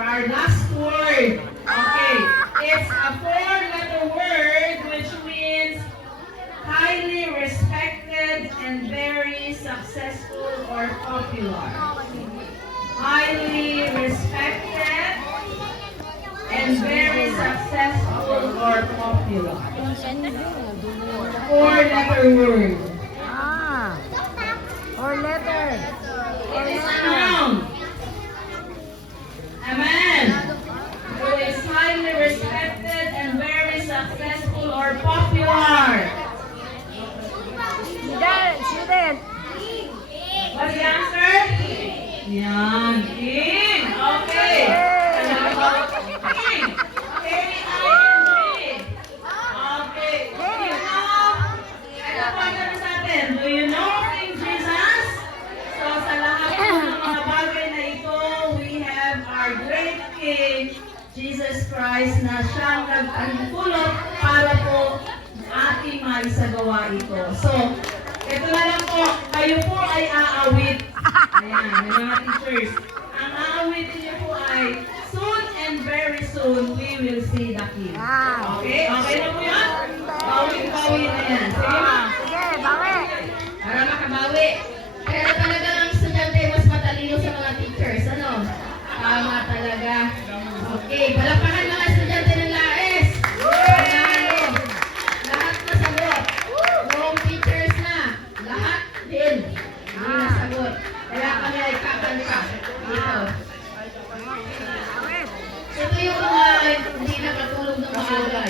for our last word. Okay, it's a four-letter word which means highly respected and very successful or popular. Highly respected and very successful or popular. Four-letter word. Or letter. It is a noun. Amen. Who is highly respected and very successful or popular. Student. What's the answer? Yan. King. Okay. King. K-I-N-G. Okay. Do you know? Ito po ang tanong sa atin. Do you know King Jesus? So sa lahat po ng mga bagay na ito, we have our great King, Jesus Christ, na siyang nagpulot para po ating maisagawa ito. So, ito na lang po, kayo po ay aawit. Ayan, may mga teachers. Ang aawitin niyo po ay, soon and very soon, we will see the King. Okay? Okay na po yan? Bawi na yan. Sige ma. Sige, bawi. Para makabawi. Kaya talaga ang estudyante mas matalino sa mga teachers. Ano? Tama talaga. Okay, palakpakan mga estudyante ng LAES. Panalo. Lahat nasagot. Buong teachers na. Lahat din. Hindi nasagot. Kaya kami ay kakalika. Dito. Ito yung mga hindi nakatulog ng maaga.